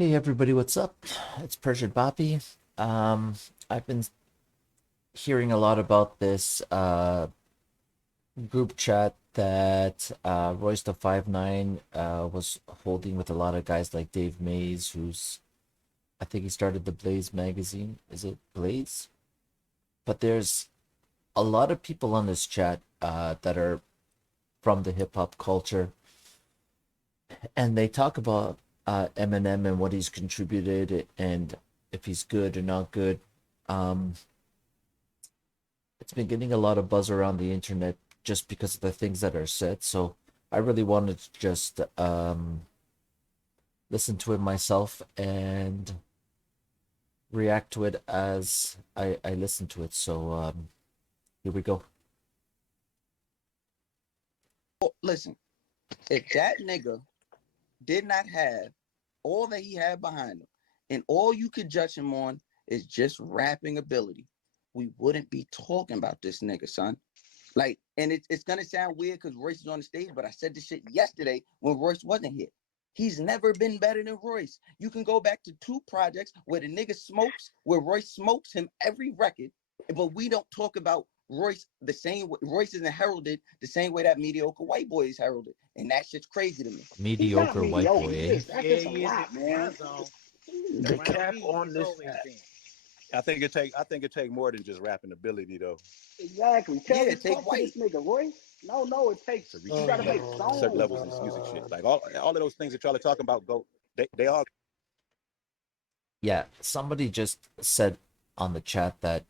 Hey everybody, what's up? It's Persian Boppy. I've been hearing a lot about this group chat that Royce the 5'9" was holding with a lot of guys like Dave Mays, who's I think he started the Blaze magazine. Is it Blaze? But there's a lot of people on this chat that are from the hip hop culture, and they talk about Eminem and what he's contributed and if he's good or not good. Um, it's been getting a lot of buzz around the internet just because of the things that are said. So I really wanted to just listen to it myself and react to it as I listen to it. So here we go. Listen, if that nigga did not have all that he had behind him, and all you could judge him on is just rapping ability, we wouldn't be talking about this nigga, son. Like, and it's gonna sound weird because Royce is on the stage, but I said this shit yesterday when Royce wasn't here. He's never been better than Royce. You can go back to two projects where the nigga smokes, where Royce smokes him every record, but we don't talk about Royce the same way. Royce isn't heralded the same way that mediocre white boy is heralded, and that shit's crazy to me. He's not Mediocre white mediocre. boy, He eh? just that's Yeah, just a he is lot, in my man. zone. The Around cap me, on he's this always hat. been. I think it take more than just rapping ability though. Exactly. Yeah, Talk take to white. this nigga, Roy. No, it takes. To reach You you got to know make certain songs. levels in this music shit. Like all of those things that y'all are talking about go they all Yeah, somebody just said on the chat that,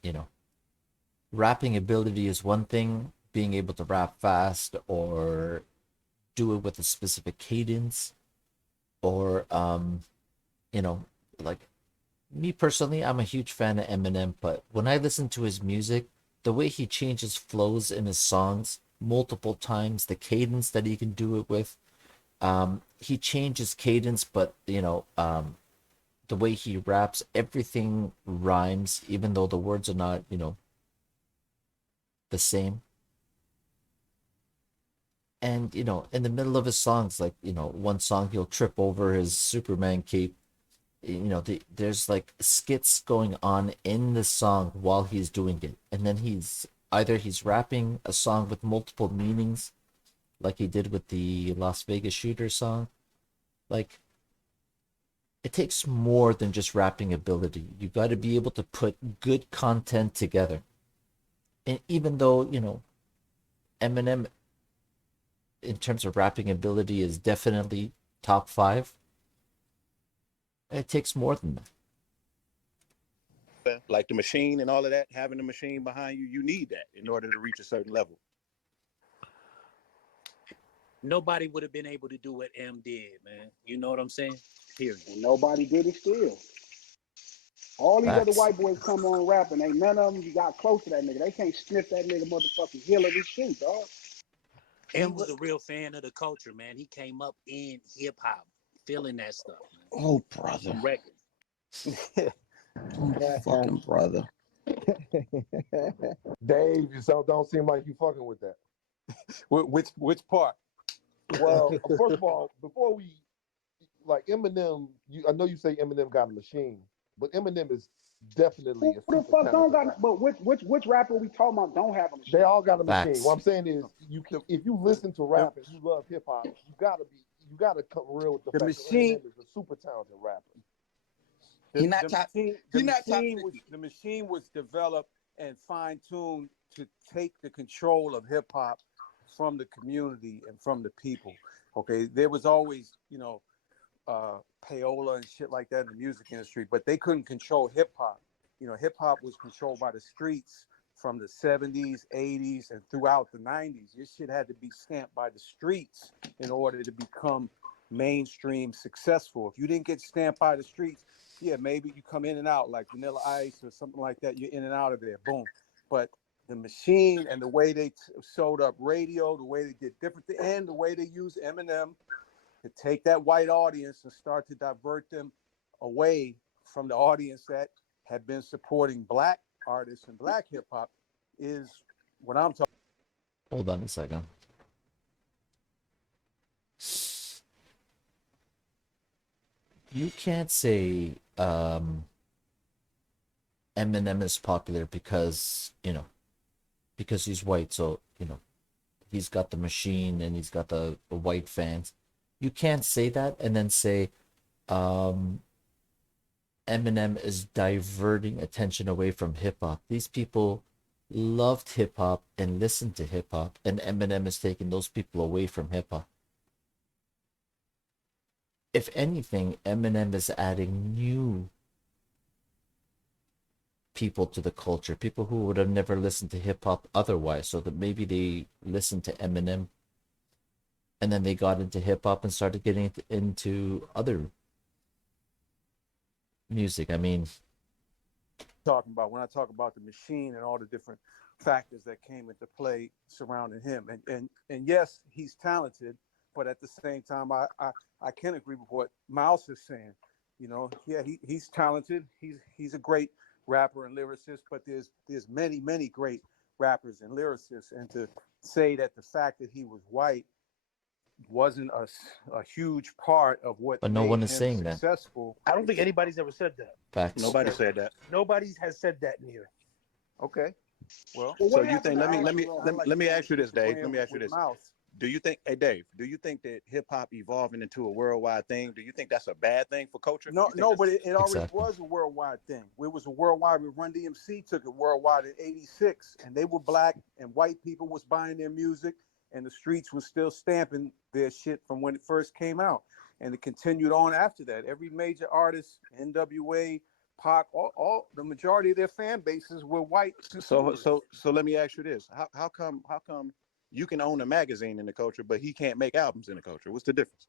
rapping ability is one thing, being able to rap fast or do it with a specific cadence or you know, like me personally, I'm a huge fan of Eminem, but when I listen to his music, the way he changes flows in his songs multiple times, the cadence that he can do it with, he changes cadence, but the way he raps, everything rhymes, even though the words are not, the same. And in the middle of his songs, like one song he'll trip over his Superman cape. There's like skits going on in the song while he's doing it, and then he's rapping a song with multiple meanings, like he did with the Las Vegas Shooter song. Like, it takes more than just rapping ability. You got to be able to put good content together. And even though Eminem, in terms of rapping ability, is definitely top five, it takes more than that. like the machine and all of that, having the machine behind you, you need that in order to reach a certain level. Nobody would have been able to do what M did, man. You know what I'm saying? Period. And nobody did it still. All these other Facts. white boys come on rapping. Ain't none of them got close to that nigga. They can't sniff that nigga motherfucking heel of his shoe, dog. M was a real fan of the culture, man. He came up in hip hop, feeling that stuff, man. Oh, brother. From records. Oh, fucking brother. Dave, you don't seem like you fucking with that. Which part? Well, first of all, before we like Eminem, I know you say Eminem got a machine, but Eminem is definitely Who a the super fuck don't talented got? rapper. But which rapper we talking about don't have a machine? They all got a machine. Facts. What I'm saying is, if you listen to rap and you love hip hop, you gotta come real with the fact that Eminem is a super talented rapper. He not top. He not top 50. The machine was developed and fine-tuned to take the control of hip-hop from the community and from the people. Okay, there was always payola and shit like that in the music industry, but they couldn't control hip-hop. Hip-hop was controlled by the streets from the 70s, 80s, and throughout the 90s. Your shit had to be stamped by the streets in order to become mainstream successful. If you didn't get stamped by the streets, yeah, maybe you come in and out like Vanilla Ice or something like that. You're in and out of there, boom. But the machine and the way they sewed up radio, the way they did different things, and the way they used Eminem to take that white audience and start to divert them away from the audience that had been supporting black artists and black hip hop is what I'm talking. Hold on a second. you can't say Eminem is popular because because he's white. So he's got the machine and he's got the white fans. You can't say that and then say um, Eminem is diverting attention away from hip hop. These people loved hip hop and listened to hip hop, and Eminem is taking those people away from hip hop. If anything, Eminem is adding new people to the culture, people who would have never listened to hip hop otherwise, so that maybe they listened to Eminem and then they got into hip hop and started getting into other music. I mean, Talking about when I talk about the machine and all the different factors that came into play surrounding him. And yes, he's talented, but at the same time, I can agree with what Miles is saying. Yeah, he's talented. He's a great rapper and lyricist, but there's many great rappers and lyricists. And to say that the fact that he was white wasn't a huge part of what but no made one is him saying that. successful. I don't think anybody's ever said that. Facts. Nobody said that. Nobody has said that in here. Okay, well, Well, So what you happened think? to Let me Alex let me Ross? let me, let me ask you this, Dave. Let me ask you with this. Mouse. Do you think, hey Dave, do you think that hip hop evolving into a worldwide thing? Do you think that's a bad thing for culture? No, You think no, that's but it already Exactly. was a worldwide thing. It was a worldwide. Run DMC took it worldwide in '86, and they were black, and white people was buying their music, and the streets was still stamping their shit from when it first came out, and it continued on after that. Every major artist, NWA, Pac, all the majority of their fan bases were white so consumers. so let me ask you this. How come you can own a magazine in the culture, but he can't make albums in the culture? What's the difference?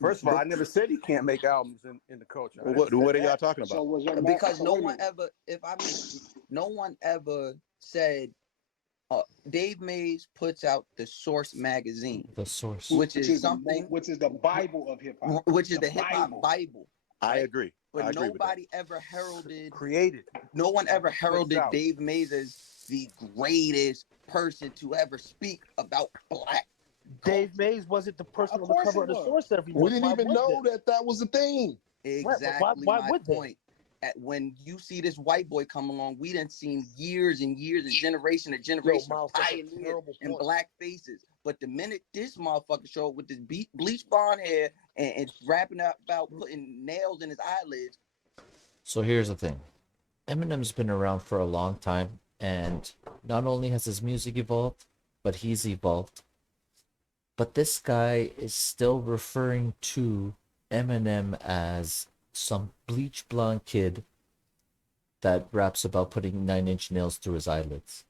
First of all, I never said he can't make albums in the culture. I never What said are y'all that. talking So about? was your Because so no wait a one minute. ever, if I may speak, no one ever said Dave Mays puts out the Source magazine, The source. which is something, Which is the Bible of hip hop. which is The the hip hop Bible, I right? agree. But I agree with that. nobody ever heralded, Created. no one ever Puts heralded out. Dave Mays as the greatest person to ever speak about black Dave culture. Mays wasn't the person Of on the course cover it of the was. Source every We month. didn't Why even would know they? that was a thing. Right, but Exactly why my would they? point. When you see this white boy come along, we done seen years and years and generation to generation Miles, of that's a pioneers terrible and point. black faces. But the minute this motherfucker showed up with this bleach blonde hair and rapping about putting nails in his eyelids. So here's the thing. Eminem's been around for a long time, and not only has his music evolved, but he's evolved. But this guy is still referring to Eminem as some bleach blonde kid that raps about putting 9-inch nails through his eyelids.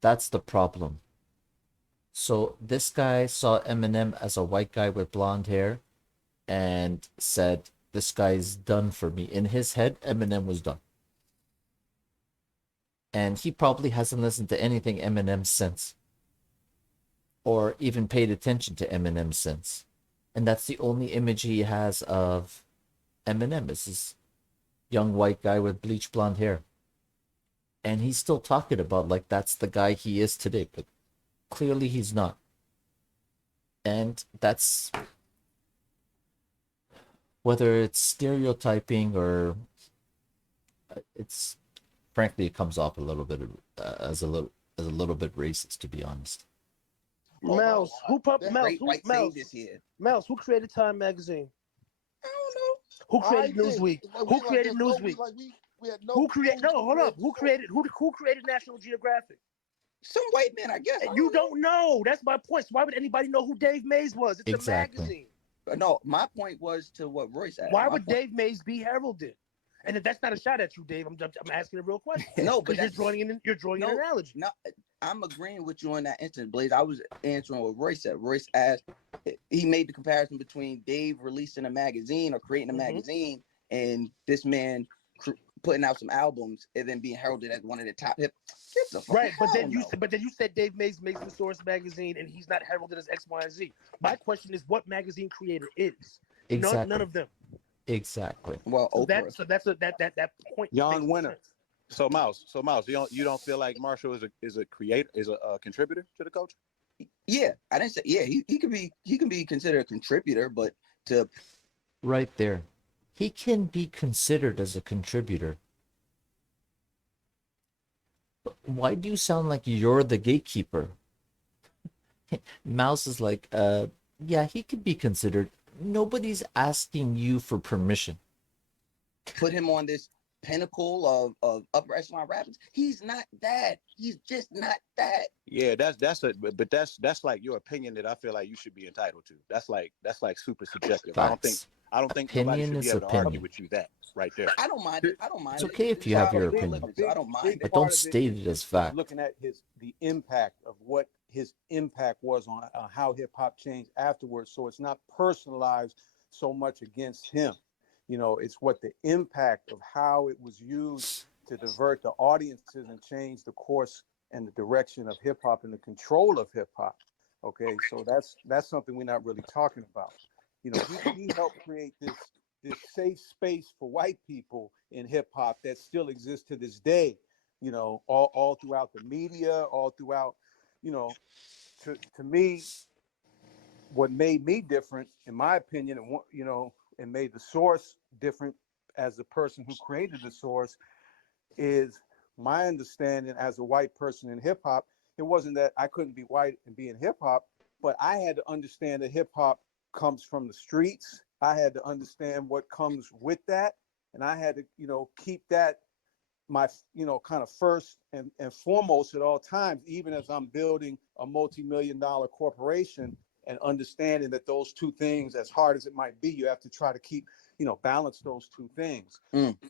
That's the problem. So this guy saw Eminem as a white guy with blonde hair and said, "This guy's done for me." In his head, Eminem was done. And he probably hasn't listened to anything Eminem since, or even paid attention to Eminem since. And that's the only image he has of Eminem, is this young white guy with bleach blonde hair. And he's still talking about like that's the guy he is today, but clearly he's not. And that's, whether it's stereotyping or it's, frankly, it comes off a little bit as a little bit racist, to be honest. Mouse, who Great white saviors here. Mouse, who created Time Magazine? I don't know. Who created Newsweek? Who created Newsweek? We had Who created? No, hold up. Who Who created National Geographic? Some white man, I guess. You don't know. That's my point. So why would anybody know who Dave Mays was? It's Exactly. a magazine. No, my point was to what Royce asked. Why would Dave Mays be heralded? And that's not a shot at you, Dave. I'm asking a real question. No, but you're drawing an analogy. No, I'm agreeing with you on that instance, Blaze. I was answering what Royce said. Royce asked, he made the comparison between Dave releasing a magazine or creating a magazine and this man putting out some albums and then being heralded as one of the top hip. Right, but then you said Dave Mays makes the Source magazine and he's not heralded as X, Y, and Z. My question is, what magazine creator is? Exactly. None of them. Exactly. Well, so that's that point. Young winner. So Mouse, you don't feel like Marshall is a creator, is a contributor to the culture? Yeah, I didn't say he can be considered a contributor, but to right there. He can be considered as a contributor. But why do you sound like you're the gatekeeper? Mouse is like, yeah, he could be considered. Nobody's asking you for permission. Put him on this pinnacle of upper echelon rappers. He's not that. He's just not that. Yeah, but that's like your opinion that I feel like you should be entitled to. That's like super subjective. Facts. I don't think somebody Opinion should be is able to argue opinion. with you that right there. I don't mind it. I don't mind It's it. okay if you have your opinion, So I don't mind it. but part don't of state it as fact. Looking at the impact of what his impact was on how hip hop changed afterwards. So it's not personalized so much against him. You know, it's what the impact of how it was used to divert the audiences and change the course and the direction of hip hop and the control of hip hop. Okay, so that's something we're not really talking about. You know, he helped create this safe space for white people in hip hop that still exists to this day. You know, all throughout the media, all throughout. You know, to me, what made me different, in my opinion, and you know, and made the source different as the person who created the source, is my understanding as a white person in hip hop. It wasn't that I couldn't be white and be in hip hop, but I had to understand that hip hop comes from the streets. I had to understand what comes with that, and I had to, you know, keep that my, you know, kind of first and foremost at all times, even as I'm building a multi-million-dollar corporation, and understanding that those two things, as hard as it might be, you have to try to keep, you know, balance those two things.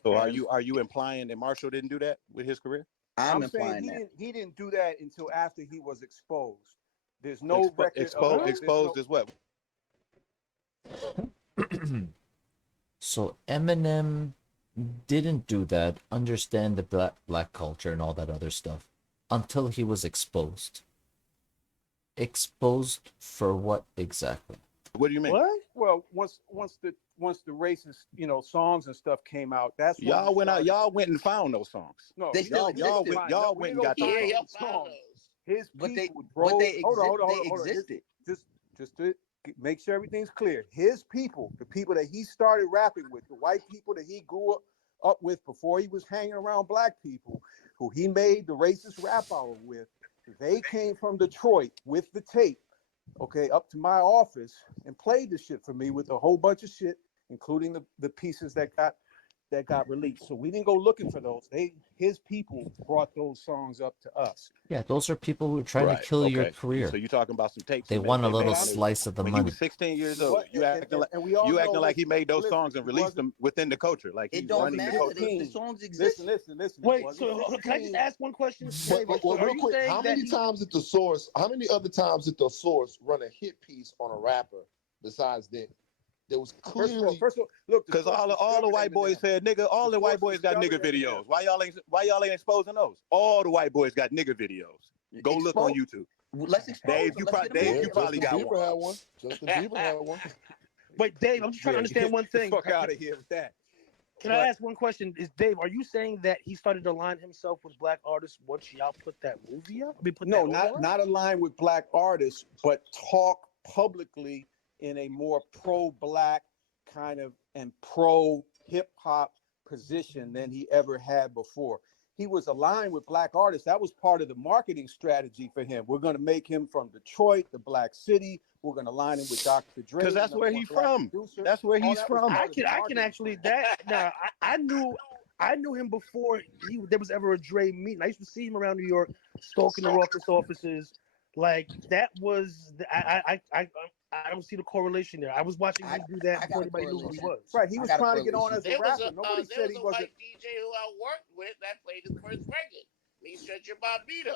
So are you implying that Marshall didn't do that with his career? I'm saying implying that. he didn't do that until after he was exposed. There's no record Exposed as what? So Eminem didn't do that, understand the black culture and all that other stuff, until he was exposed. Exposed for what exactly? What do you mean? What? Well, once the racist, you know, songs and stuff came out, that's when Y'all went out. Y'all went and found those songs. No, They still y'all existed. went and got those Yeah, songs. y'all found those. His But people they existed. Just to make sure everything's clear. His people, the people that he started rapping with, the white people that he grew up with before he was hanging around black people, who he made the racist rap hour with, they came from Detroit with the tape, okay, up to my office and played the shit for me with a whole bunch of shit, including the pieces that got released. So we didn't go looking for those. His people brought those songs up to us. Yeah, those are people who are trying to kill your career. So you're talking about some tapes. They he want a made little when slice of the when money. he was 16 years old. You acting like he made those songs and released them within the culture, like he's It don't running the matter. culture. The songs exist. Listen. Wait, so can I just ask one question? Dave? But So are real you quick, saying how that many other times did the source run a hit piece on a rapper besides them? There was clearly First of all, look, Because all the white boys said nigga, all the white boys got nigga videos. Why y'all ain't exposing those? All the white boys got nigga videos. Go look on YouTube. Let's expose Dave, them. you Let's get them Dave, on you probably Justin got Bieber one. had one. Justin Bieber had one. Wait, Dave, I'm just trying to understand one thing. Fuck out of here with that. Can I ask one question? Is Dave, are you saying that he started to align himself with black artists once y'all put that movie up? No, not aligned with black artists, but talk publicly in a more pro-black kind of and pro-hip-hop position than he ever had before. He was aligned with black artists. That was part of the marketing strategy for him. We're going to make him from Detroit, the Black City. We're going to line him with Dr. Dre. Because that's where he's from. That's where he's from. I can actually I knew him before there was ever a Dre meeting. I used to see him around New York, stalking the Royce offices. Like that was I don't see the correlation there. I was watching him do that before anybody knew who he was. Right, he was trying to get on as a There was rapper. Nobody there said was he a wasn't. white DJ who I worked with that played his first record. Me, Stretch Your Bobito.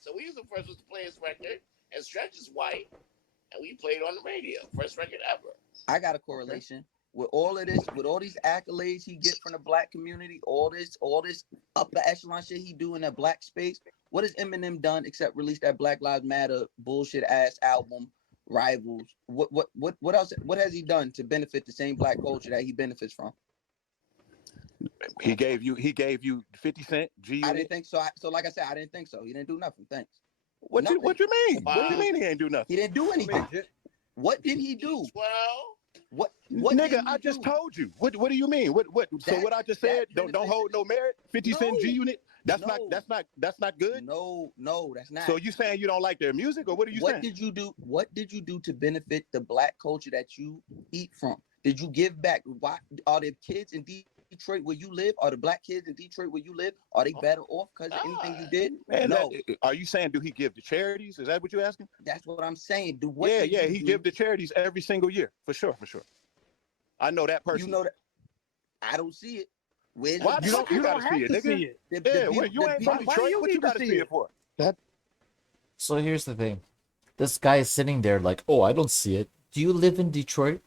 So we was the first ones to play his record, and Stretch is white, and we played on the radio. First record ever. I got a correlation with all of this, with all these accolades he get from the black community, all this upper echelon shit he do in that black space. What has Eminem done except release that Black Lives Matter bullshit ass album, Rivals? What else? What has he done to benefit the same black culture that he benefits from? He gave you 50 Cent. I didn't think so. So like I said, I didn't think so. He didn't do nothing. Thanks. What you mean? Wow. What do you mean he ain't do nothing? He didn't do anything. What did he do? Well, What Nigga, didn't I he just do? told you. What do you mean? What so That what I just that said don't benefits hold no merit? 50 Cent G no, Unit? That's not no, good? no, that's not. So you saying you don't like their music, or what are you What saying? did you do? What did you do to benefit the black culture that you eat from? Did you give back? Why are there kids in Detroit where you live? Are the black kids in Detroit where you live? Are they better off because of anything you did? Man, No. are you saying do he give to charities? Is that what you're asking? That's what I'm saying. What Yeah, did yeah, you he do? give to charities every single year, for sure, for sure. I know that You personally. know that I don't see it. Where's Why the fuck you You gotta don't see have it, to nigga? see it. Yeah, well, you ain't from Why do Detroit. you What you need to gotta see see it? it for? So here's the thing. This guy is sitting there like, oh, I don't see it. Do you live in Detroit?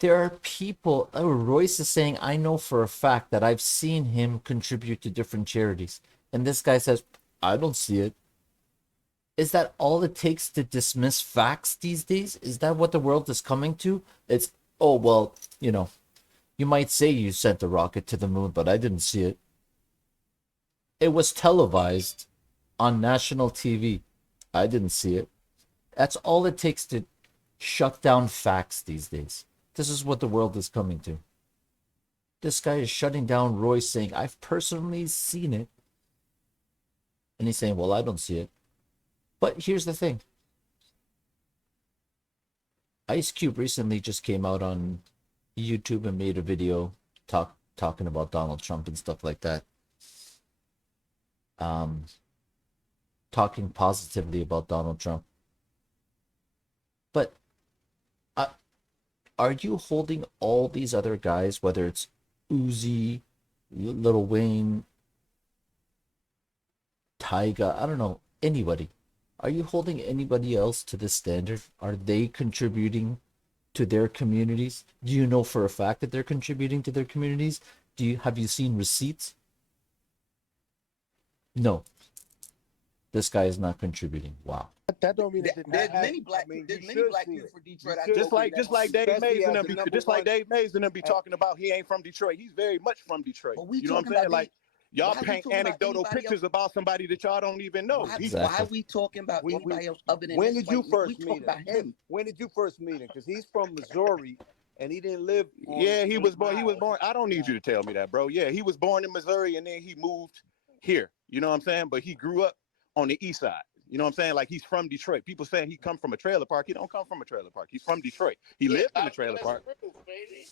There are people, Royce is saying, I know for a fact that I've seen him contribute to different charities. And this guy says, I don't see it. Is that all it takes to dismiss facts these days? Is that what the world is coming to? It's, oh, well, you might say you sent a rocket to the moon, but I didn't see it. It was televised on national TV. I didn't see it. That's all it takes to shut down facts these days. This is what the world is coming to. This guy is shutting down Royce, saying, I've personally seen it. And he's saying, well, I don't see it. But here's the thing. Ice Cube recently just came out on YouTube and made a video talking about Donald Trump and stuff like that. Talking positively about Donald Trump. But are you holding all these other guys, whether it's Uzi, Lil Wayne, Tyga, I don't know, anybody. Are you holding anybody else to this standard? Are they contributing to their communities? Do you know for a fact that they're contributing to their communities? Have you seen receipts? No. This guy is not contributing. Wow. That don't mean it didn't There's happen. many black I mean, there's you many should black see people it. for Detroit. You I should know Just like that. just like Dave Especially Mays and as them the be number just like one- Dave Mays and them be talking about he ain't from Detroit. He's very much from Detroit. But we You know what I'm talking saying? about Like y'all why we paint talking about anecdotal anybody pictures else? about somebody that y'all don't even know. Why, He's why we talking about anybody else other than when this did you white nigga? We first talking meet about him? him. When did you first meet him? Because he's from Missouri and he didn't live on yeah, he 8 was born. He was miles. born. I don't need you to tell me that, bro. Yeah, he was born in Missouri and then he moved here. You know what I'm saying? But he grew up on the east side. You know what I'm saying? Like he's from Detroit. People saying he come from a trailer park. He don't come from a trailer park. He's from Detroit. He lived in a trailer park, Baby.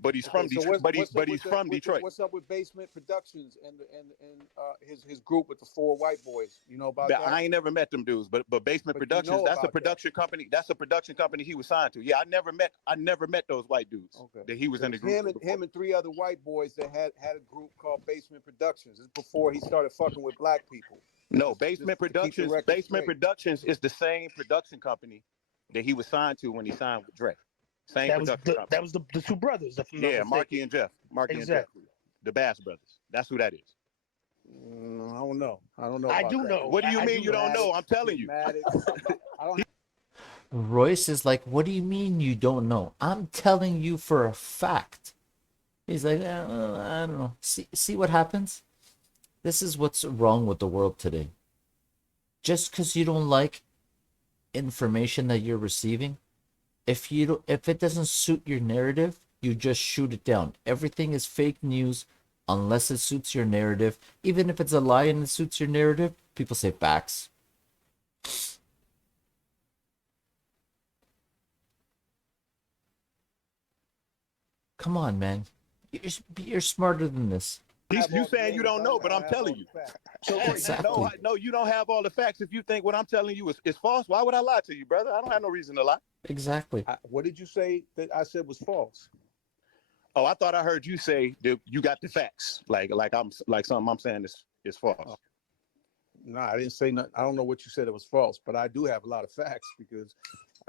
but he's Okay, from so Detroit. what's up He's with from Detroit. what's up with Basement Productions and his group with the 4 white boys? You know about that? I ain't never met them dudes, but Basement But you Productions, know that's a about that. production company. That's a production company he was signed to. Yeah, I never met those white dudes Okay. that he was in the It group. him and 3 other white boys that had a group called Basement Productions. This is before he started fucking with black people. No, Just Basement to keep the Productions. record Basement straight. Productions is the same production company that he was signed to when he signed with Dre. Same production company. That was the 2 brothers. If I'm not Yeah, mistaken. Marky and Jeff. Exactly. The Bass Brothers. That's who that is. I don't know. I don't know. I about do that. know. What do you I mean do you know. don't know? I'm telling you. I don't Royce is like, what do you mean you don't know? I'm telling you for a fact. He's like, I don't know. See what happens? This is what's wrong with the world today. Just because you don't like information that you're receiving, if it doesn't suit your narrative, you just shoot it down. Everything is fake news unless it suits your narrative. Even if it's a lie and it suits your narrative, people say facts. Come on, man. You're smarter than this. You saying you don't know, but I'm telling you. Exactly. No, you don't have all the facts. If you think what I'm telling you is false, why would I lie to you, brother? I don't have no reason to lie. Exactly. What did you say that I said was false? Oh, I thought I heard you say that you got the facts. Like something I'm saying is false. No, I didn't say nothing. I don't know what you said it was false, but I do have a lot of facts because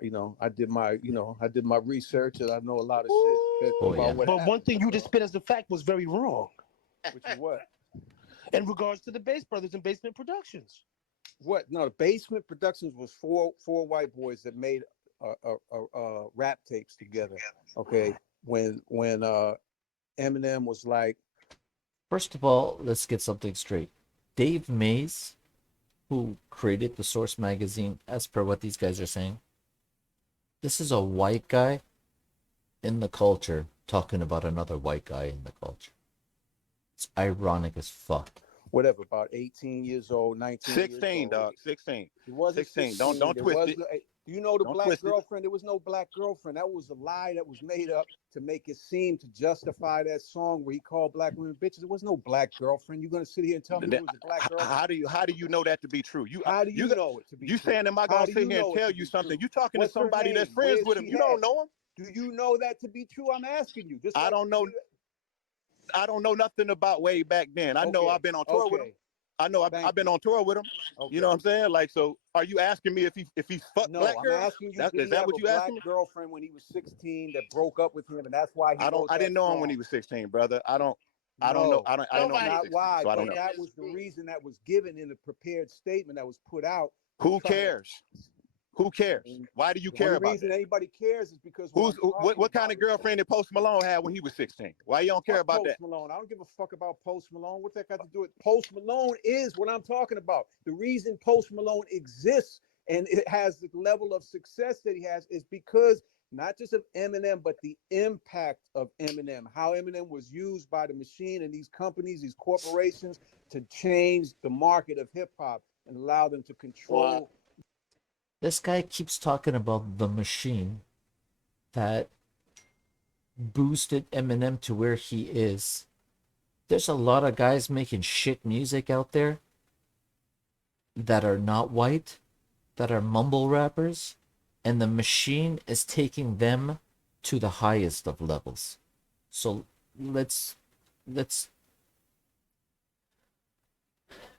I did my research and I know a lot of shit about what But happened. one thing you just spit as a fact was very wrong. Which is what? In regards to the Bass Brothers and Basement Productions. What? No, the Basement Productions was four white boys that made rap tapes together. Okay, when Eminem was like. First of all, let's get something straight. Dave Mays, who created the Source magazine, as per what these guys are saying, This is a white guy in the culture talking about another white guy in the culture. It's ironic as fuck. Whatever, about 18 years old, 19 years 16, old. dog. 16. He wasn't 16. 16. Don't There twist was it. no- do you know the Don't black twist it. girlfriend? There was no black girlfriend. That was a lie that was made up to make it seem to justify that song where he called black women bitches. There was no black girlfriend. You're gonna sit here and tell me there was a black girlfriend? How do you know that to be true? How do you know it to be you true? saying am I How gonna do sit you here and know it tell to you be something? true? You talking What's to her somebody that's name? friends Where's with him. she You don't at? know him. Do you know that to be true? I'm asking you. Just I like don't know. I don't know nothing about way back then. I know Okay, I've been on tour with him. okay. I know I've Thank been you. on tour with him. Okay. You know what I'm saying? Like, so are you asking me if he fucked No, black I'm girls? asking you, Is did he that have what a you black asking me? girlfriend when he was 16 that broke up with him, and that's why he wrote I that didn't know him song? when he was 16, brother. I don't know. No, I didn't that's know him when he was not 16, why. so I don't But know. that was the reason that was given in the prepared statement that was put out. to Who try to- cares? Who cares? and Why do you the care only about reason that? anybody cares is because what I'm talking What kind about of girlfriend did Post Malone have when he was 16? Why you don't care fuck about Post that? Malone. I don't give a fuck about Post Malone. What's that got to do with Post Malone? Is what I'm talking about. The reason Post Malone exists and it has the level of success that he has is because not just of Eminem, but the impact of Eminem. How Eminem was used by the machine and these companies, these corporations, to change the market of hip hop and allow them to control. This guy keeps talking about the machine that boosted Eminem to where he is. There's a lot of guys making shit music out there that are not white, that are mumble rappers, and the machine is taking them to the highest of levels. So let's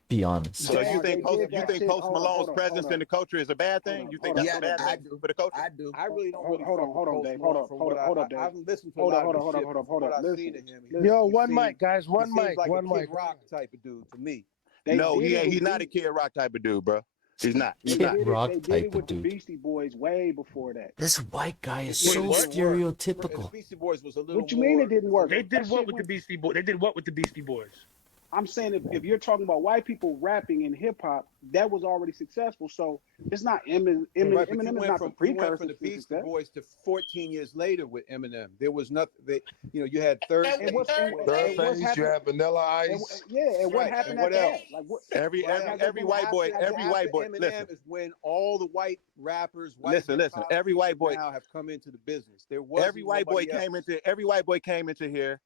be honest. So you think Post Hold on, Malone's hold on, presence hold in the culture is a bad on, thing? You hold think on, that's a Yeah, hold on, bad Dave. I thing do. for the culture? I do. I really don't really Hold fuck on, with hold on, Post Dave. Malone from what Hold up, Dave. I've listened to a Hold lot up, of his shit. hold From up. what I've Listen, seen of him, listen. Yo, he one seems, mic, guys. One he seems mic. like One a Kid mic. Rock type of dude to me. They No, did it with he's not a Kid Rock type of dude, bro. He's not. He's They not. Kid did it. Rock They did type it of with the dude. Beastie Boys way before that. This white guy is It so didn't work. And the stereotypical. Beastie Boys was a little What you mean more. it didn't Was a work? They little, did That what shit with the went. Beastie Boys? They did what with the Beastie Boys? I'm saying if you're talking about white people rapping in hip hop, that was already successful. So it's not Eminem. right, but Eminem is not the precursor from the to Beastie success. Boys to 14 years later with Eminem. There was nothing. You had Third And And Phase. with what's and, third Third and what's phase, phase, you happened? have Vanilla And Ice. yeah, and what Right, happened and what after else? that? Like what? Every white boy, Eminem listen, is when all the white rappers, white listen. hip hop Every white boy, now have come into the business. There wasn't nobody else. every white boy came into here,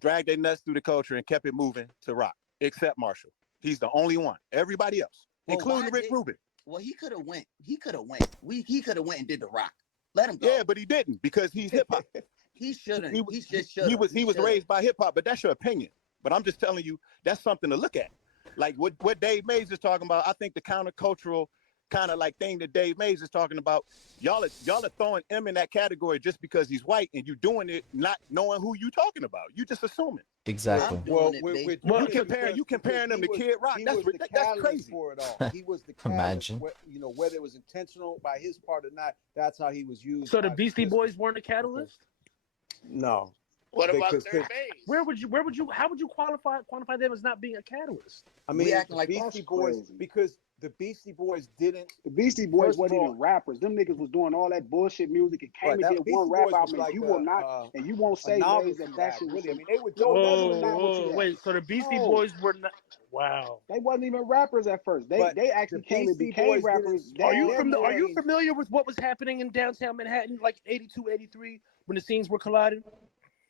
dragged their nuts through the culture and kept it moving to rock, except Marshall. He's the only one. Everybody else, Well, including why Rick did? Rubin. Well, he could have went. He could have went. He could have went and did the rock. Let him go. Yeah, but he didn't because he's hip hop. He shouldn't. He, He just should he have. was raised by hip hop, but that's your opinion. But I'm just telling you that's something to look at. Like what Dave Mays is talking about. I think the countercultural kind of like thing that Dave Mays is talking about. Y'all are throwing him in that category just because he's white, and you doing it not knowing who you talking about. You just assuming. Exactly. I'm doing it with based. Well, You comparing them to Kid Rock. he That's was the that's catalyst crazy. for it all. He was the catalyst. Imagine. Whether it was intentional by his part or not, that's how he was used. So the by Beastie system. Boys weren't a catalyst? No. what about Because third phase? How would you quantify them as not being a catalyst? I We mean, acting the like Beastie that's Boys, crazy. because the Beastie Boys didn't. The Beastie Boys First of wasn't all- even rappers. Them niggas was doing all that bullshit music and came Right, and that did Beastie one rap Boys was album. like You will not, and you won't a say ways novelty that act, shit was. really. I mean, they would No, throw that that was a in there. novelty act. Wait, so the Beastie No. Boys were not. Wow. They wasn't even rappers at first. But They actually the came and Beastie became Boys rappers. didn't Are you spawn are you ways. familiar with what was happening in downtown Manhattan, like 82, 83, when the scenes were colliding?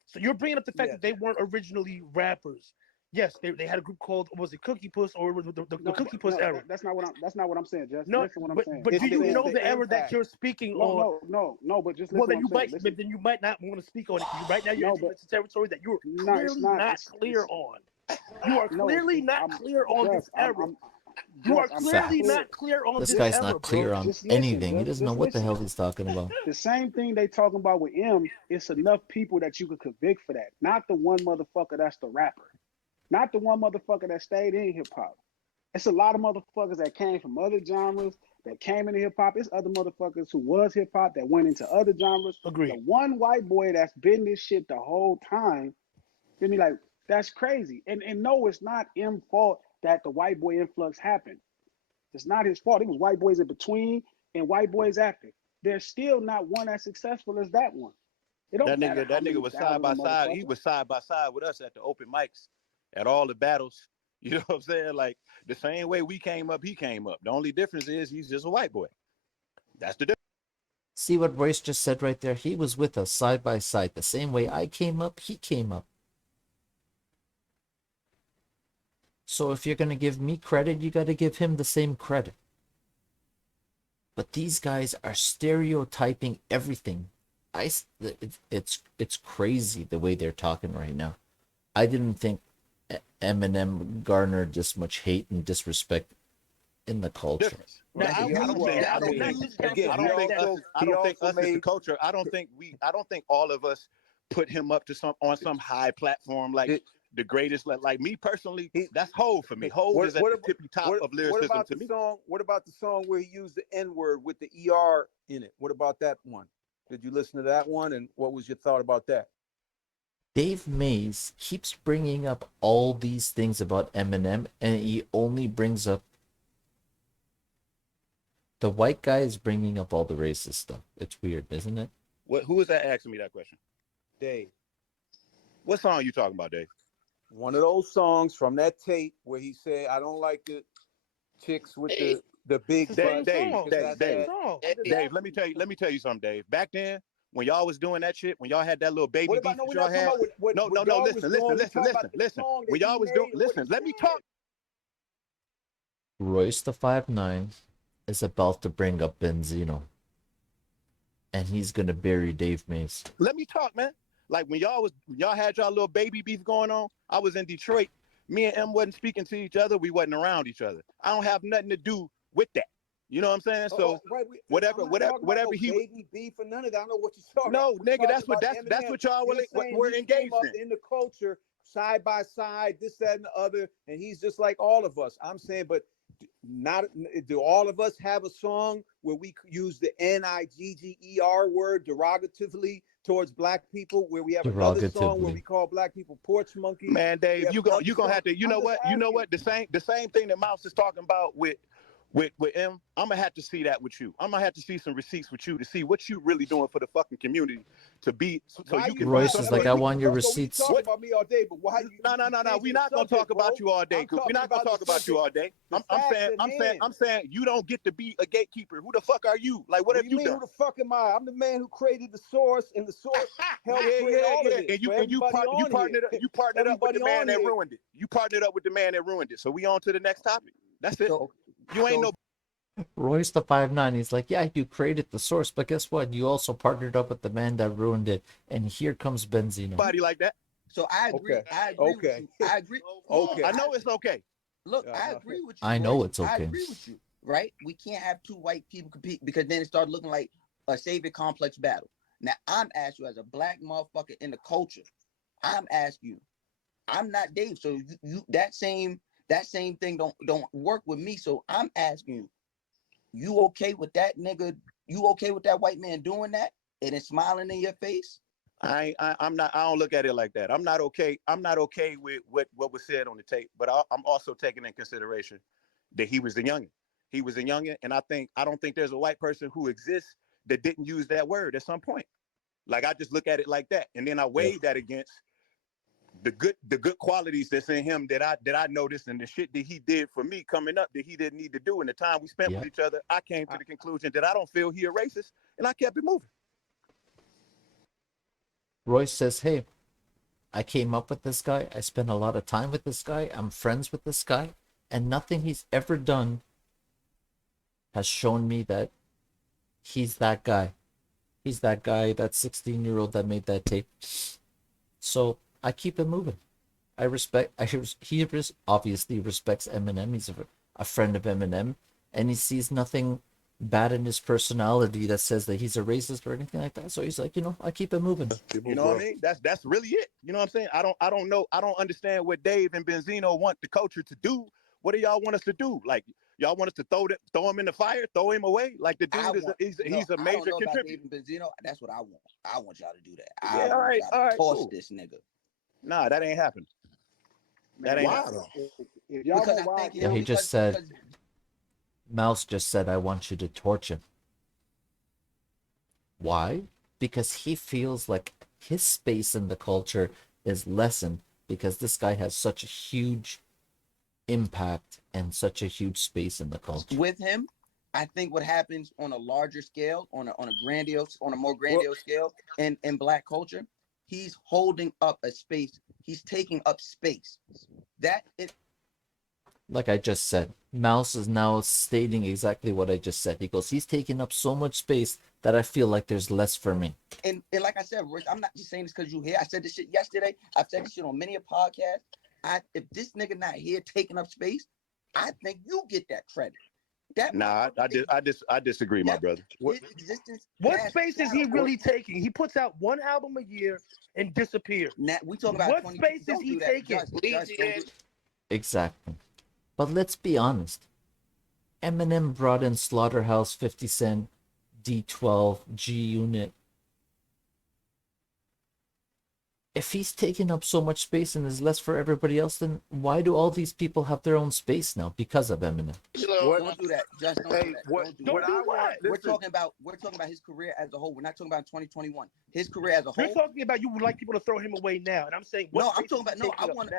So you're bringing up the fact Yes. that they weren't originally rappers. Yes, they had a group called, was it Cookie Puss, or was it the Cookie Puss era? That's not what I'm saying. Just No, listen what I'm but saying. but It's do you it's know the the era that impact. you're speaking on? No. But just Well, listen what I'm saying. Listen. then you might not want to speak on it because right now you're No, entering but into territory that you're no, it's clearly not. not It's clear on. You are no. clearly not clear on this era. You are clearly not clear on This this guy's era, not clear bro. on Just listen, anything. He doesn't know just what the listen. hell he's talking about. The same thing they talking about with M. It's enough people that you could convict for that. Not the one motherfucker that's the rapper. Not the one motherfucker that stayed in hip hop. It's a lot of motherfuckers that came from other genres that came into hip hop. It's other motherfuckers who was hip hop that went into other genres. Agreed. The one white boy that's been this shit the whole time, feel me? Like, that's crazy. And no, it's not M's fault that the white boy influx happened. It's not his fault. It was white boys in between and white boys after. there's still not one as successful as that one. It don't matter how That many nigga was side thousands by of side. He motherfuckers. was side by side with us at the open mics, at all the battles. You know what I'm saying? Like the same way we came up, he came up. The only difference is he's just a white boy. That's the difference. See what Royce just said right there? He was with us side by side. The same way I came up, he came up. So if you're going to give me credit, you got to give him the same credit. But these guys are stereotyping everything. It's crazy the way they're talking right now. I didn't think Eminem garnered this much hate and disrespect in the culture. Difference. Now, Nigga, I you- I don't think. I I don't would not think. discount again, the I he don't fact think that us. I don't think also us as the made culture. I don't think all of us put him up to some high platform like did, the greatest. Like me personally, he that's Hove for me. Hove is at the tippy top of what lyricism about to the me. song? What about the song where he used the N word with the ER in it? What about that one? Did you listen to that one? And what was your thought about that? Dave Mays keeps bringing up all these things about Eminem, and he only brings up the white guy is bringing up all the racist stuff. It's weird, isn't it? Who is that asking me that question? Dave. What song are you talking about, Dave? One of those songs from that tape where he said, "I don't like the chicks with Hey, the big it's the butt." same song. Dave, It's the same Dave, song. hey, Dave. Let me tell you something, Dave. Back then, when y'all was doing that shit, when y'all had that little baby What about beef no? that We're y'all not talking had. about No, what no, no. y'all was Listen, doing. listen, We're listen, talking about listen, the listen. song that When y'all he was made doing, and what he listen. Let me said. talk. Royce the 5'9" is about to bring up Benzino, and he's gonna bury Dave Mays. Let me talk, man. Like when y'all had y'all little baby beef going on. I was in Detroit. Me and M wasn't speaking to each other. We wasn't around each other. I don't have nothing to do with that. You know what I'm saying? So Right. whatever, I'm not whatever, talking about whatever no he. baby beef or none of that. I don't know what you're talking No, about. We're nigga, talking about that's Eminem. what y'all You're saying were he came engaged up in. in the culture side by side, this, that, and the other, and he's just like all of us. I'm saying, but not do all of us have a song where we use the Nigger word derogatively towards black people, where we have another song where Derogatively. we call black people porch monkeys? Man, We Dave, have you another gonna song. have to. You I'm know just what? asking. The same thing that Mouse is talking about with M. I'm gonna have to see that with you. I'm gonna have to see some receipts with you to see what you really doing for the fucking community to be so Why you you can be why Royce some is I like, mean I way. we can want your talk so we can receipts. talk What? about me all day, but why No. We changing the not gonna subject, talk about bro? you all day. I'm We're talking not gonna about the talk about you subject, all day. the facts at hand. I'm saying you don't get to be a gatekeeper. Who the fuck are you? Like, what What have do you you mean? done? Who the fuck am I? I'm the man who created the source, and the source helped create all of this And for everybody you on here. partnered up with the Everybody man on that here. ruined it. You partnered up with the man that ruined it. So we on to the next topic. That's it. So, You ain't so Royce the 5'9", he's like, yeah, you created the source, but guess what? You also partnered up with the man that ruined it, and here comes Benzino. nobody like that. so I agree. Okay. I agree with Okay. you. I agree. Okay. I know it's okay. Look, Yeah, I no. agree with you. I know Royce. it's I okay. agree with you. Right? We can't have two white people compete because then it started looking like a savior complex battle. Now I'm asking you as a black motherfucker in the culture. I'm asking you. I'm not Dave, so you that same thing don't work with me. So I'm asking you. You okay with that nigga? You okay with that white man doing that and then smiling in your face? I'm not. I don't look at it like that. I'm not okay. I'm not okay with what was said on the tape. But I'm also taking in consideration that he was a youngin. He was a youngin, and I don't think there's a white person who exists that didn't use that word at some point. Like I just look at it like that, and then I weigh that against the good qualities that's in him that I noticed, and the shit that he did for me coming up that he didn't need to do. And the time we spent with Yep. each other, I came to the conclusion that I don't feel he a racist, and I kept it moving. Royce says, hey, I came up with this guy. I spent a lot of time with this guy. I'm friends with this guy. And nothing he's ever done has shown me that he's that guy. He's that guy, that 16-year-old that made that tape. So I keep it moving. He obviously respects Eminem. He's a friend of Eminem. And he sees nothing bad in his personality that says that he's a racist or anything like that. So he's like, I keep it moving. You know what I mean? That's really it. You know what I'm saying? I don't know. I don't understand what Dave and Benzino want the culture to do. What do y'all want us to do? Like y'all want us to throw him in the fire, throw him away? Like the dude he's a I don't major know about contributor. Dave and Benzino. That's what I want. I want y'all to do that. I Yeah, all want right, y'all to toss cool. this nigga. Nah, that ain't happening. That Man, ain't Why happening. though? if y'all Because want I wild think Yeah, he clothes, just said, Mouse just said, I want you to torch him. Why? Because he feels like his space in the culture is lessened because this guy has such a huge impact and such a huge space in the culture. With him, I think what happens on a larger scale, on a more grandiose scale, in black culture, he's holding up a space. He's taking up space. That it Like I just said, Mouse is now stating exactly what I just said. He goes, he's taking up so much space that I feel like there's less for me. and like I said, Royce, I'm not just saying this because you here. I said this shit yesterday. I've said this shit on many a podcast. If this nigga not here taking up space, I think you get that credit. That Nah, I disagree, my brother. his existence. What casts space is he shadow. really taking? He puts out one album a year and disappears. Now we talk about What 20 space is don't he do that. taking? Just don't do- Exactly. But let's be honest. Eminem brought in Slaughterhouse, 50 Cent, D12, G Unit. If he's taking up so much space and is less for everybody else, then why do all these people have their own space now because of Eminem? Don't do that. Just don't Hey, do that. what- Don't do Don't that. do I what? want- We're listen. talking about his career as a whole. We're not talking about 2021. His career as a You're whole. talking about you would like people to throw him away now, and I'm saying what No, I'm space talking is about he no. I taking up want now?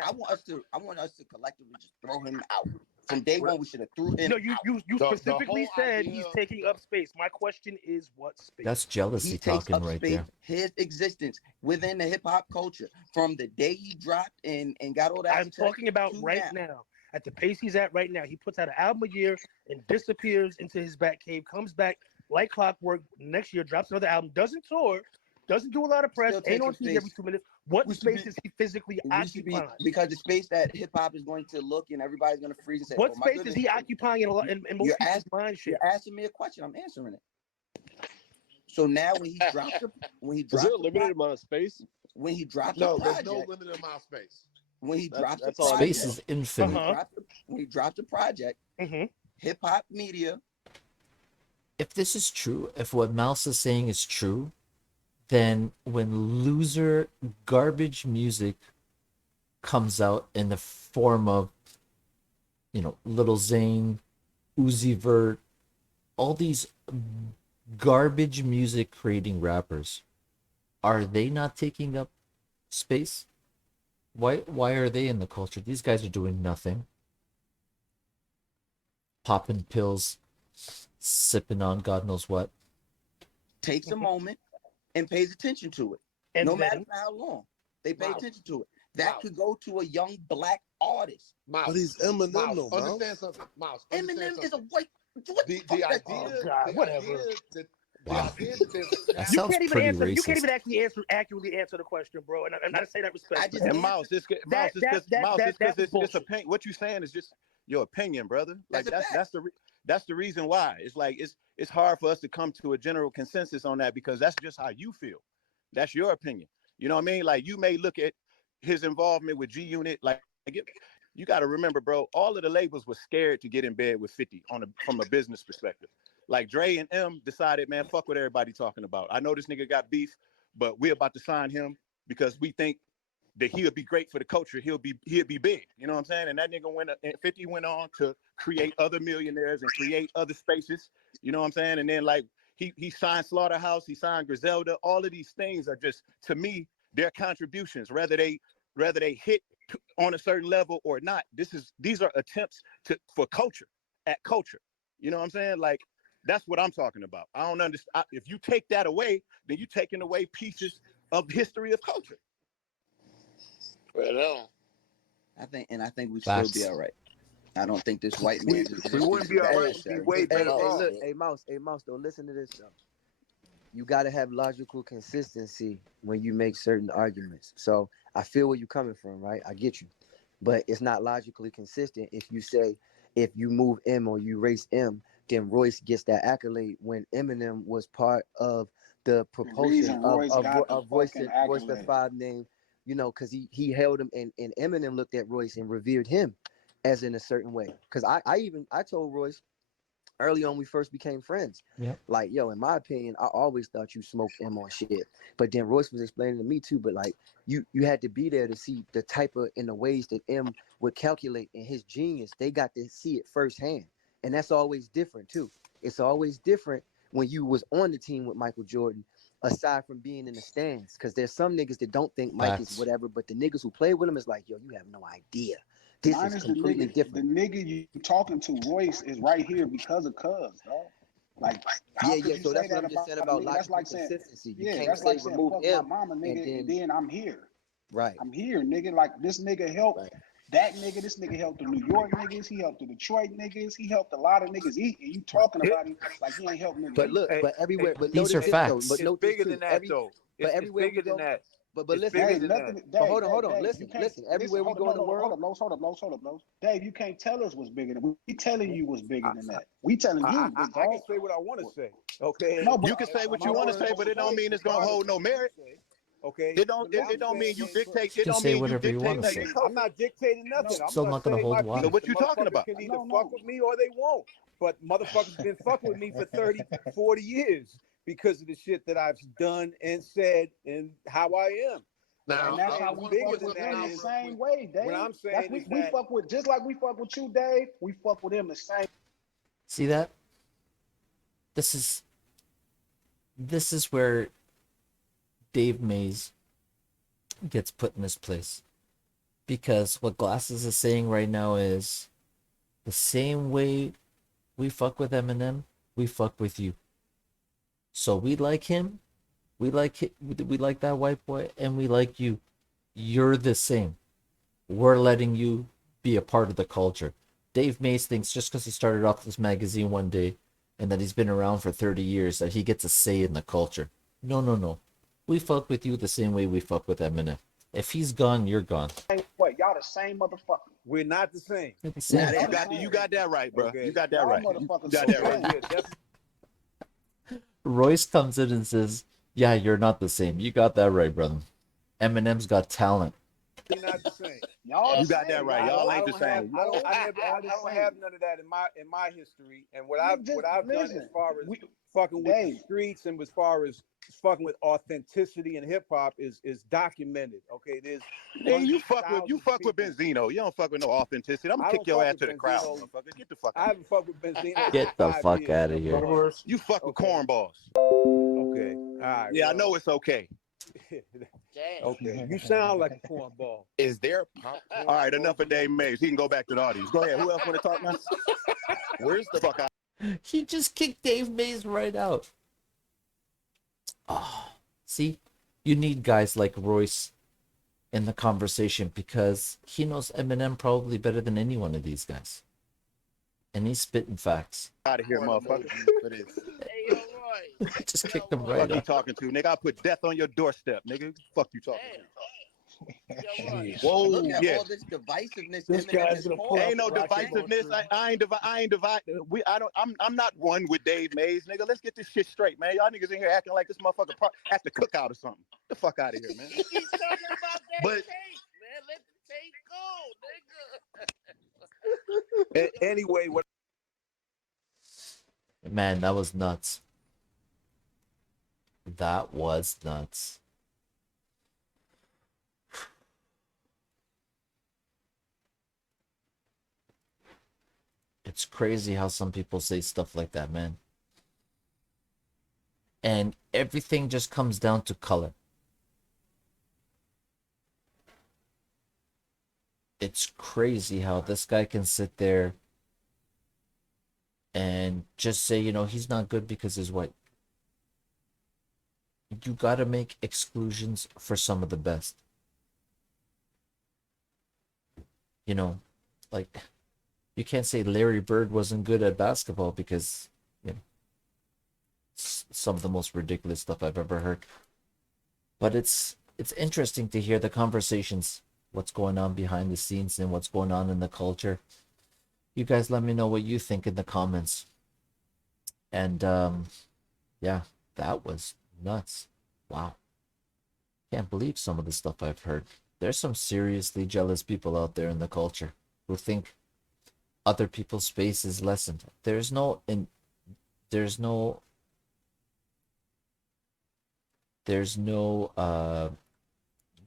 I want us to collectively just throw him out. From day one, we should have threw him No, you out. you The specifically whole said idea- he's taking up space. My question is what space? That's jealousy He takes talking up right space. there. His existence within the hip hop culture from the day he dropped and got all that. I'm talking about right now. At the pace he's at right now, he puts out an album a year and disappears into his back cave, comes back like clockwork next year, drops another album, doesn't tour, doesn't do a lot of press, Still ain't on taking TV every space. 2 minutes. What We should space be- is he physically We should be occupying? because the space that hip hop is going to look and everybody's going to freeze and say, What "Oh my space is goodness." he occupying in most You're people's mind share? You're asking me a question. I'm answering it. So now when he dropped the Is there a limited amount of space? when he dropped No, the there's project, no limited amount of space. when he dropped the that's all I project, Space is infinite. Uh-huh. when he dropped the project, Mm-hmm. hip hop media. If this is true, if what Mouse is saying is true, then when loser garbage music comes out in the form of, Lil Zane, Uzi Vert, all these garbage music creating rappers, are they not taking up space? Why are they in the culture? These guys are doing nothing. Popping pills, sipping on God knows what. Takes a moment and pays attention to it. And No then, matter for how long, they pay Wow. attention to it. That Wow. could go to a young black artist. Mouse. But he's Eminem, Mouse. though, Mouse. Understand something. Mouse. Understand Eminem is a something. white. What The fuck that- idea. Oh, God, the whatever. idea that Wow. the idea that there's a That you sounds can't even pretty answer. You racist. can't even actually accurately answer the question, bro. And I'm not saying that I respectfully. just And answered- Mouse, it's opinion. What you saying is just your opinion, brother. Like That's a that's the reason why. It's like it's hard for us to come to a general consensus on that because that's just how you feel. That's your opinion. You know what I mean? Like you may look at his involvement with G Unit, you got to remember, bro. All of the labels were scared to get in bed with 50 from a business perspective. Like Dre and M decided, man, fuck what everybody talking about. I know this nigga got beef, but we're about to sign him because we think that he'll be great for the culture. He'll be big. You know what I'm saying? And that nigga 50 went on to create other millionaires and create other spaces. You know what I'm saying? And then like he signed Slaughterhouse, he signed Griselda. All of these things are just, to me, their contributions, whether they hit on a certain level or not. These are attempts for culture. You know what I'm saying? Like that's what I'm talking about. I don't understand. If you take that away, then you're taking away pieces of history of culture. Right on. I think we'd Facts. still be all right. I don't think this white man's We wouldn't be all right. We'd be necessary. way Hey, better off. look, hey, Mouse, though, listen to this, though. You got to have logical consistency when you make certain arguments. So I feel where you're coming from, right? I get you. But it's not logically consistent if you say, if you move M or you race M, then Royce gets that accolade when Eminem was part of the propulsion reason Royce got the of Royce fucking the accolade. 5 name, because he held him and Eminem looked at Royce and revered him as in a certain way. Because I told Royce early on we first became friends. Yep. Like, yo, in my opinion, I always thought you smoked M on shit. But then Royce was explaining to me too, but like you had to be there to see the type of in the ways that M would calculate and his genius. They got to see it firsthand. And that's always different too. It's always different when you was on the team with Michael Jordan aside from being in the stands, because there's some niggas that don't think Mike is Facts. whatever, but the niggas who play with him is like, yo, you have no idea. This Mine is is completely the different. nigga you talking to, Royce, is right here because of Cuz, dog. Like, how Yeah, could yeah. you So say that's what that I'm just about saying a about nigga? That's logical like saying, consistency. You yeah, can't that's say like saying remove fuck my him mama, and nigga, and then then I'm here. right, I'm here, nigga. Like this nigga helped right. that nigga. This nigga helped the New York niggas. He helped the Detroit niggas. He helped a lot of niggas eat. And you talking It, about him like he ain't helped niggas But eat. look, hey, but hey, everywhere, but These notice are this though. But facts. it's note this bigger too. than that though. But It's everywhere we bigger than go, that. but It's listen, bigger Dave, than that. nothing. but Dave, hold Dave, on, Dave. You listen, can't listen. listen. Everywhere we Hold up, go no, in the no, no. Hold world, up, Los. Hold up, Los. Hold up, Los. Dave, you can't tell us what's bigger than we telling you what's bigger than that. We telling you, big I can dog. say what I want to say. Okay. No, but You can say what My you want to words say, over but it don't voice, mean it's gonna regardless hold of no what you merit. say. Okay. It don't. But It, what I'm it don't mean saying you is, dictate. You It can don't say mean you whatever you dictate want to nothing. say. I'm not dictating nothing. no, I'm Still gonna not gonna say my hold So water. piece. what The you talking motherfuckers about? can either no, fuck no. with me or they won't. But motherfuckers been fucking with me for 30, 40 years because of the shit that I've done and said and how I am. But And Now, I'm that's I how saying we want to bigger fuck point than with something that him the out is real same quick. way, what Dave. I'm That's saying is we that fuck with just like we fuck with you, Dave. We fuck with him the same. See that? This is this is where Dave Mays gets put in his place. Because what Glasses is saying right now is the same way we fuck with Eminem, we fuck with you. So we like him, we like that white boy, and we like you. You're the same. We're letting you be a part of the culture. Dave Mays thinks just because he started off this magazine one day and that he's been around for 30 years that he gets a say in the culture. No, no, no. We fuck with you the same way we fuck with Eminem. If he's gone, you're gone. Way. Y'all the same motherfucker. we're not the same. You're the Now same. they You Y'all the not. got same. you got that right, bro. You Okay. got that Y'all right. You motherfuckers got the that right. same. Yeah, definitely Royce comes in and says, "Yeah, you're not the same. You got that right, brother. Eminem's got talent." not the same. Y'all the You got that same. right. Y'all Y'all I ain't the don't have same. I don't I both. never Y'all I the don't same. have none of that in my history. And what Nigga, just I've done as listen. far as We, fucking with the Dave, streets and as far as fucking with authenticity and hip hop is documented. Okay, there's Man, you hundreds, fuck with thousands of people. Benzino. You don't fuck with no authenticity. I'm gonna I kick don't your fuck ass with to the crowd, Benzino. motherfucker. Get the fuck I out of haven't fucked with Benzino in Get the 5 fuck years. out of Number here. here. one. You fuck with Okay. cornballs. Okay. All right. Yeah, I know Well. it's okay. Damn. Okay. You sound like a cornball. Is there popcorn? All right, enough of Dave Mays. He can go back to the audience. Go ahead. Who else want to talk now? Where's the Fuck out. He just kicked Dave Mays right out. Oh, see, you need guys like Royce in the conversation because he knows Eminem probably better than any one of these guys. And he's spitting facts. Out of here, popcorn motherfucker. emoji for this? Hey, yo, Roy. Just Yo, kicked him Roy. right Fuck you out. talking to, nigga? I'll put death on your doorstep, nigga. Fuck you talking Damn. to. Yo, Roy. Whoa, Look at yeah. all this divisiveness This Eminem guy's has gonna pull caused. up Ain't no a rocket divisiveness. launcher. I ain't divide. I'm not one with Dave Mays, nigga. Let's get this shit straight, man. Y'all niggas in here acting like this motherfucker at the cookout or something. Get the fuck out of here, man. He keeps talking about that But tape, man. Let the tape go, nigga. Anyway, what Man, that was nuts. That was nuts. It's crazy how some people say stuff like that, man. And everything just comes down to color. It's crazy how this guy can sit there and just say, he's not good because he's white. You gotta make exclusions for some of the best. Like, you can't say Larry Bird wasn't good at basketball because, some of the most ridiculous stuff I've ever heard. But it's interesting to hear the conversations, what's going on behind the scenes and what's going on in the culture. You guys let me know what you think in the comments. And yeah, that was nuts. Wow. Can't believe some of the stuff I've heard. There's some seriously jealous people out there in the culture who think other people's space is lessened. There's no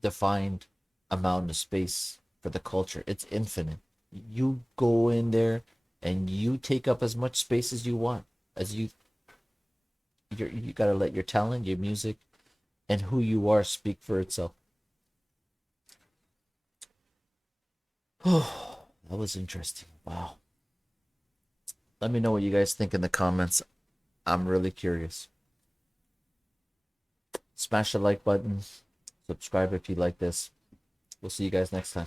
defined amount of space for the culture. It's infinite. You go in there and you take up as much space as you want. You gotta let your talent, your music, and who you are speak for itself. Oh, that was interesting. Wow. Let me know what you guys think in the comments. I'm really curious. Smash the like button. Subscribe if you like this. We'll see you guys next time.